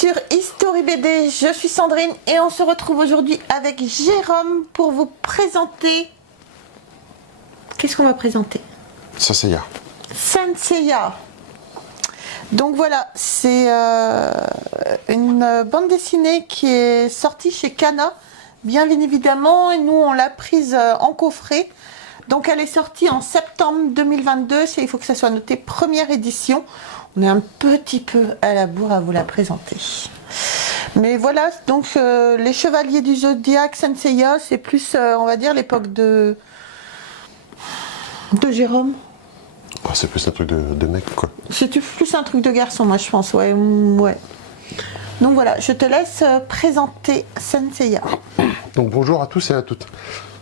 sur History BD, je suis Sandrine et on se retrouve aujourd'hui avec Jérôme pour vous présenter... Qu'est-ce qu'on va présenter? Saint Saint Seiya. Donc voilà, c'est une bande dessinée qui est sortie chez Kana, bien évidemment, et nous on l'a prise en coffret. Donc elle est sortie en septembre 2022, il faut que ça soit noté première édition. On est un petit peu à la bourre à vous la présenter. Mais voilà, donc les Chevaliers du Zodiaque, Saint Seiya, c'est plus, on va dire, l'époque de Jérôme. Oh, c'est plus un truc de mec, quoi. C'est plus un truc de garçon, moi, je pense, ouais. Ouais. Donc voilà, je te laisse présenter Saint Seiya. Donc bonjour à tous et à toutes.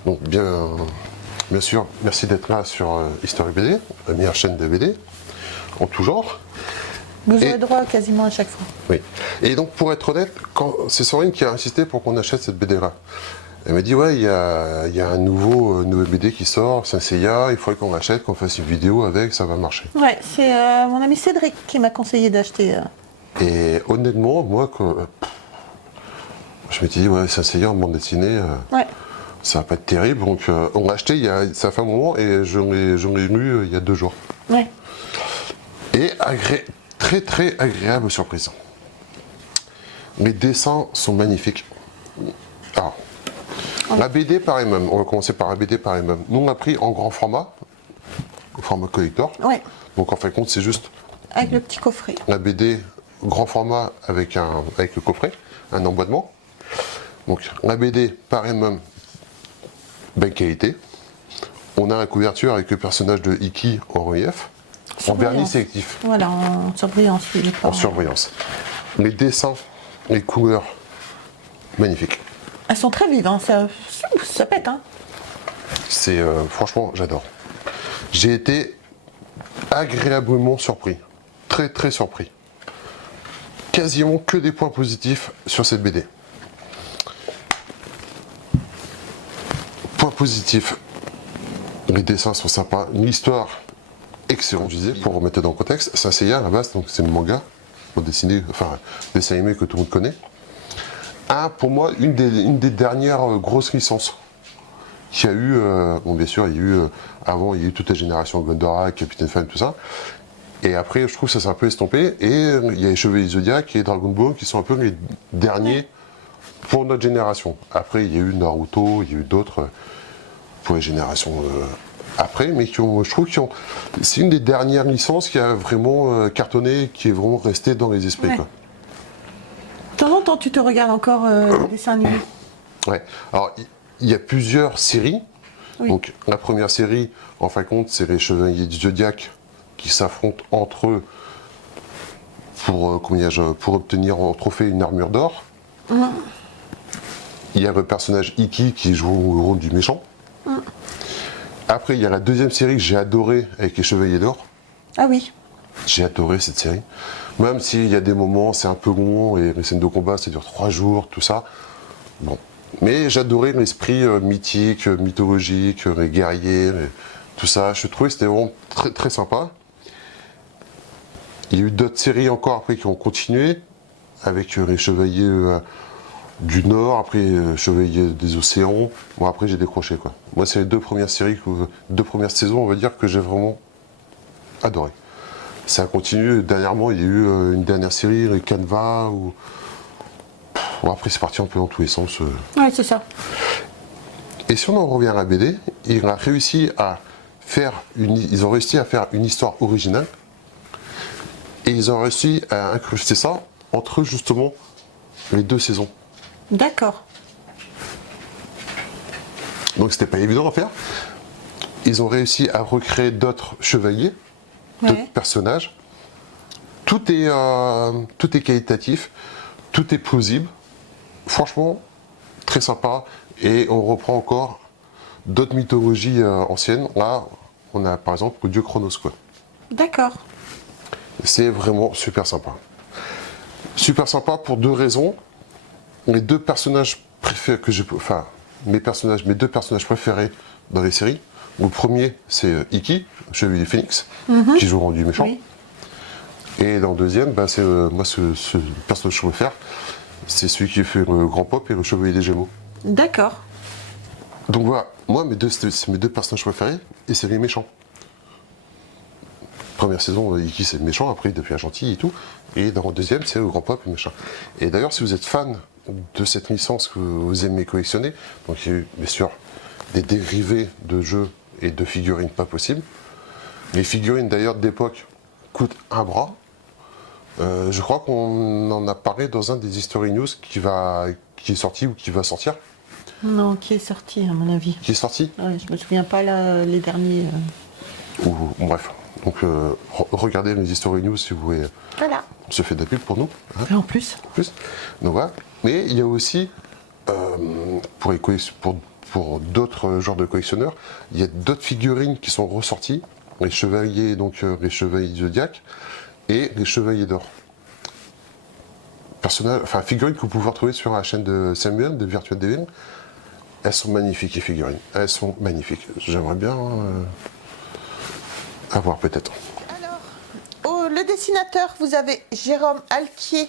Donc bien sûr, merci d'être là sur History BD, la meilleure chaîne de BD, en tout genre. Vous aurez droit quasiment à chaque fois. Oui. Et donc pour être honnête, c'est Sandrine qui a insisté pour qu'on achète cette BD-là. Elle m'a dit, ouais, il y a un nouveau BD qui sort, Saint Seiya, il faudrait qu'on l'achète, qu'on fasse une vidéo avec, ça va marcher. Ouais, c'est mon ami Cédric qui m'a conseillé d'acheter. Et honnêtement, moi, je m'étais dit, ouais, Saint Seiya en bande dessinée, Ouais. ça va pas être terrible. Donc on l'a acheté, ça fait un moment, et j'en ai lu il y a 2 jours. Ouais. Et très agréable surprise. Les dessins sont magnifiques. Alors, la BD par elle-même, on va commencer par la BD par elle-même. Nous on a pris en grand format, au format collector. Ouais. Donc en fin de compte c'est juste Avec le petit coffret. la BD grand format avec le coffret, un emboîtement. Donc la BD par elle-même, belle qualité. On a la couverture avec le personnage de Iki en relief, en vernis sélectif. Voilà, en surbrillance. En surbrillance. Les dessins, les couleurs, magnifiques. Elles sont très vives, hein. Ça pète. Hein. C'est franchement, j'adore. J'ai été agréablement surpris, très surpris. Quasiment que des points positifs sur cette BD. Point positif, les dessins sont sympas, l'histoire excellente, je disais, pour remettre dans le contexte. Saint Seiya à la base, donc c'est le manga, pour dessiner, enfin, dessin animé que tout le monde connaît. Pour moi, une des dernières grosses licences qu'il y a eu, bon bien sûr, il y a eu, avant il y a eu toute la génération Gondora, Captain Fan, tout ça. Et après, je trouve que ça s'est un peu estompé, et il y a les Chevaliers du Zodiac et Dragon Ball qui sont un peu les derniers pour notre génération. Après, il y a eu Naruto, il y a eu d'autres pour les générations après, mais je trouve que c'est une des dernières licences qui a vraiment cartonné, qui est vraiment restée dans les esprits. Ouais. Quoi. De temps en temps, tu te regardes encore les dessins animés. Ouais. Alors, il y a plusieurs séries. Oui. Donc, la première série, en fin de compte, c'est les Chevaliers du Zodiac qui s'affrontent entre eux pour obtenir en trophée une armure d'or. Mmh. Il y a le personnage Iki qui joue le rôle du méchant. Mmh. Après, il y a la deuxième série que j'ai adorée avec les Chevaliers d'Or. Ah oui. J'ai adoré cette série. Même s'il y a des moments, c'est un peu long, et les scènes de combat, ça dure 3 jours, tout ça. Bon. Mais j'adorais l'esprit mythique, mythologique, les guerriers, tout ça. Je trouvais que c'était vraiment très sympa. Il y a eu d'autres séries encore après qui ont continué, avec les Chevaliers du Nord, après Chevaliers des Océans. Bon, après j'ai décroché, quoi. Moi, c'est les 2 premières séries, 2 premières saisons, on va dire, que j'ai vraiment adoré. Ça a continué. Dernièrement, il y a eu une dernière série, les Canva, où... Bon, après, c'est parti un peu dans tous les sens. Ouais, c'est ça. Et si on en revient à la BD, ils ont réussi à faire une histoire originale, et ils ont réussi à incruster ça entre, justement, les 2 saisons. D'accord. Donc, c'était pas évident à faire. Ils ont réussi à recréer d'autres chevaliers, d'autres personnages. Tout est qualitatif, tout est plausible. Franchement, très sympa. Et on reprend encore d'autres mythologies anciennes. Là, on a par exemple le dieu Chronos, quoi. D'accord. C'est vraiment super sympa. Super sympa pour 2 raisons. Les 2 personnages préférés mes 2 personnages préférés dans les séries. Le premier, c'est Iki, Chevalier du Phénix, qui joue le rôle du méchant. Oui. Et dans le deuxième, bah, c'est moi ce personnage que je préfère, c'est celui qui fait le Grand Pop et le Chevalier des Gémeaux. D'accord. Donc voilà, moi c'est mes deux personnages préférés et c'est les méchants. Première saison, Iki c'est le méchant, après il devient gentil et tout. Et dans le deuxième, c'est le Grand Pop et le méchant. Et d'ailleurs, si vous êtes fan de cette licence que vous aimez collectionner, donc il y a eu bien sûr des dérivés de jeux et de figurines pas possibles. Les figurines d'ailleurs d'époque coûtent un bras. Je crois qu'on en a parlé dans un des History News qui est sorti ou qui va sortir. Non, qui est sorti à mon avis. Qui est sorti Ouais, je me souviens pas là, les derniers. Bon, bref. Donc regardez les History News si vous voulez. Voilà. On se fait de la pub pour nous. Hein, Et en plus. en plus. Donc voilà. Mais il y a aussi, pour d'autres genres de collectionneurs, il y a d'autres figurines qui sont ressorties. Les chevaliers, donc les chevaliers Zodiac et les chevaliers d'or. Figurines que vous pouvez retrouver sur la chaîne de Samuel, de Virtual Devil. Elles sont magnifiques, les figurines. Elles sont magnifiques. J'aimerais bien avoir peut-être. Alors, le dessinateur, vous avez Jérôme Alquier,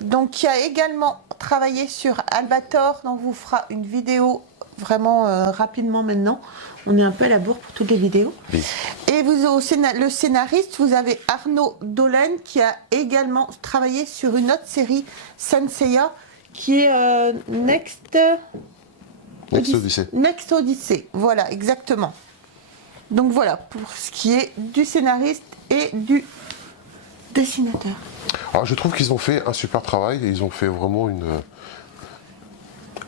donc qui a également travaillé sur Albator, dont vous fera une vidéo vraiment rapidement maintenant. On est un peu à la bourre pour toutes les vidéos. Oui. Et le scénariste, vous avez Arnaud Dolen, qui a également travaillé sur une autre série, Senseiya, qui est Next Odyssey. Next Odyssey, voilà, exactement. Donc voilà, pour ce qui est du scénariste et du dessinateur. Alors je trouve qu'ils ont fait un super travail et ils ont fait vraiment une...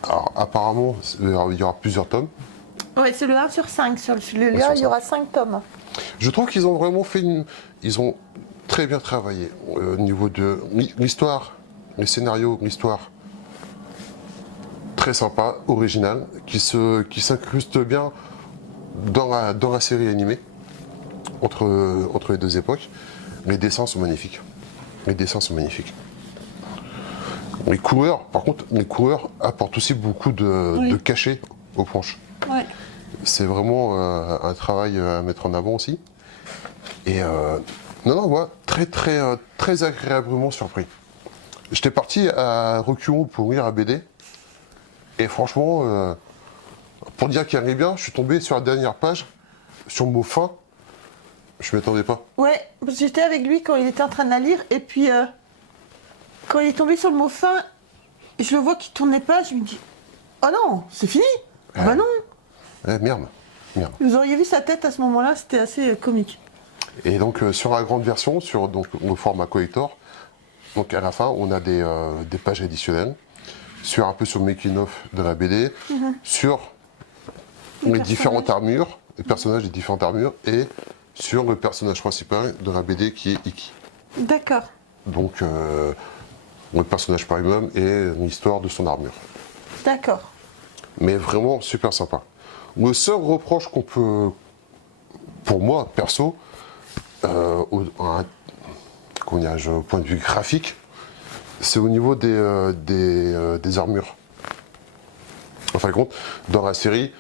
Alors apparemment, il y aura plusieurs tomes. Ouais, c'est le 1 sur 5. Sur celui-là, il y aura 5 tomes. Je trouve qu'ils ont vraiment fait Ils ont très bien travaillé au niveau de l'histoire, les scénarios, l'histoire. Très sympa, original, qui s'incruste bien dans la série animée, entre les deux époques. Les dessins sont magnifiques. Les dessins sont magnifiques. Les couleurs, par contre, les couleurs apportent aussi beaucoup de cachet aux planches. Ouais. C'est vraiment un travail à mettre en avant aussi. Et non, voilà, très agréablement surpris. J'étais parti à reculons pour lire à BD. Et franchement, pour dire qu'il allait bien, je suis tombé sur la dernière page, sur le mot fin. Je ne m'y attendais pas. Ouais, parce que j'étais avec lui quand il était en train de la lire. Et puis, quand il est tombé sur le mot fin, je le vois qu'il tournait pas. Je me dis, oh non, c'est fini. Ah bah non. Merde. Vous auriez vu sa tête à ce moment-là, c'était assez comique. Et donc sur la grande version, sur donc, le format collector, donc à la fin on a des pages additionnelles, un peu sur le making-of de la BD, sur les différentes armures, les personnages des différentes armures, et sur le personnage principal de la BD qui est Iki. D'accord. Donc le personnage par lui-même et l'histoire de son armure. D'accord. Mais vraiment super sympa. Le seul reproche qu'on peut, pour moi, perso, au point de vue graphique, c'est au niveau des armures. En fin de compte, dans la série,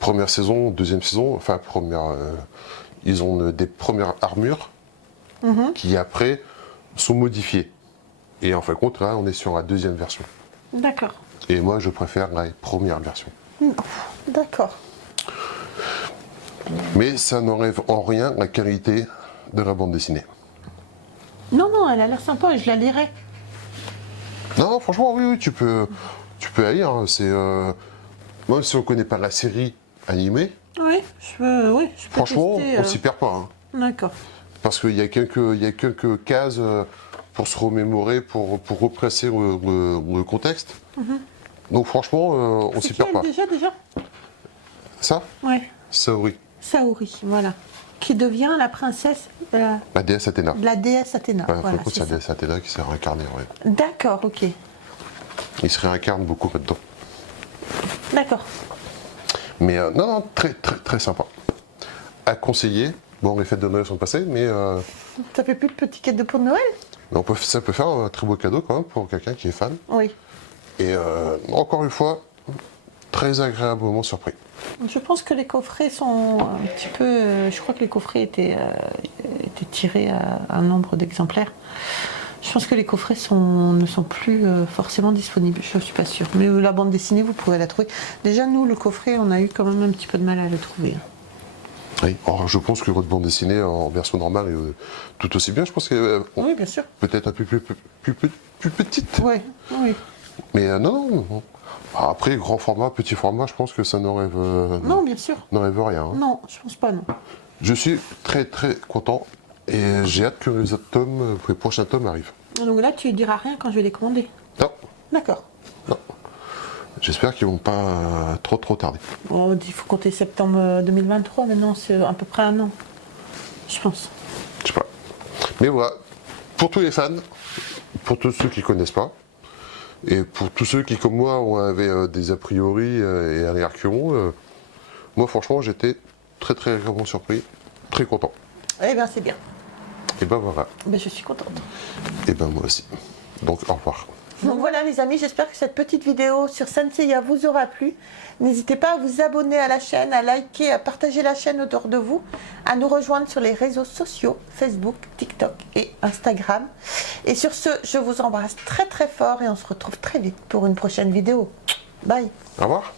première saison, deuxième saison, ils ont des premières armures qui après sont modifiées. Et en fin de compte, là, on est sur la deuxième version. D'accord. Et moi, je préfère la première version. D'accord. Mais ça n'enlève en rien la qualité de la bande dessinée. Non, non, elle a l'air sympa et je la lirai. Non, franchement, oui, tu peux la lire. Hein. Même si on ne connaît pas la série animée, Oui, je peux franchement, tester, on s'y perd pas. Hein. D'accord. Parce qu'il y a quelques cases pour se remémorer, pour represser le contexte. Donc franchement, on s'y perd pas. Déjà Ça Ouais. Saori. Saori, voilà. Qui devient la princesse La déesse Athéna. de la déesse Athéna. Ouais, Voilà, c'est la déesse Athéna qui s'est réincarnée. Ouais. D'accord, ok. Il se réincarne beaucoup là-dedans. D'accord. Mais non, très sympa. À conseiller. Bon, les fêtes de Noël sont passées, mais Ça fait plus de petits cadeaux pour Noël? ça peut faire un très beau cadeau quand même pour quelqu'un qui est fan. Oui. Et encore une fois, très agréablement surpris. Je pense que les coffrets sont un petit peu... je crois que les coffrets étaient été tiré à un nombre d'exemplaires. Je pense que les coffrets ne sont plus forcément disponibles, je ne suis pas sûre. Mais la bande dessinée, vous pourrez la trouver. Déjà, nous, le coffret, on a eu quand même un petit peu de mal à le trouver. Oui, alors, je pense que votre bande dessinée en version normale est tout aussi bien. Je pense que Oui, bien sûr. peut-être un peu plus petite. Ouais, oui. Mais non. Après, grand format, petit format, je pense que ça n'enlève Non, bien sûr. n'enlève rien. Hein. Non, je pense pas, non. Je suis très très content et j'ai hâte que les prochains tomes arrivent. Donc là, tu ne diras rien quand je vais les commander. Non, D'accord. non. J'espère qu'ils vont pas trop tarder. Oh, il faut compter septembre 2023, maintenant, c'est à peu près un an. Je pense. Je sais pas. Mais voilà, pour tous les fans, pour tous ceux qui connaissent pas, et pour tous ceux qui, comme moi, avaient des a priori et un reculons, moi franchement j'étais très très agréablement surpris, très content. Eh bien, c'est bien. Et ben voilà. Ben, je suis contente. Et ben moi aussi. Donc au revoir. Donc voilà les amis, j'espère que cette petite vidéo sur Saint Seiya vous aura plu. N'hésitez pas à vous abonner à la chaîne, à liker, à partager la chaîne autour de vous, à nous rejoindre sur les réseaux sociaux, Facebook, TikTok et Instagram. Et sur ce, je vous embrasse très très fort et on se retrouve très vite pour une prochaine vidéo. Bye. Au revoir.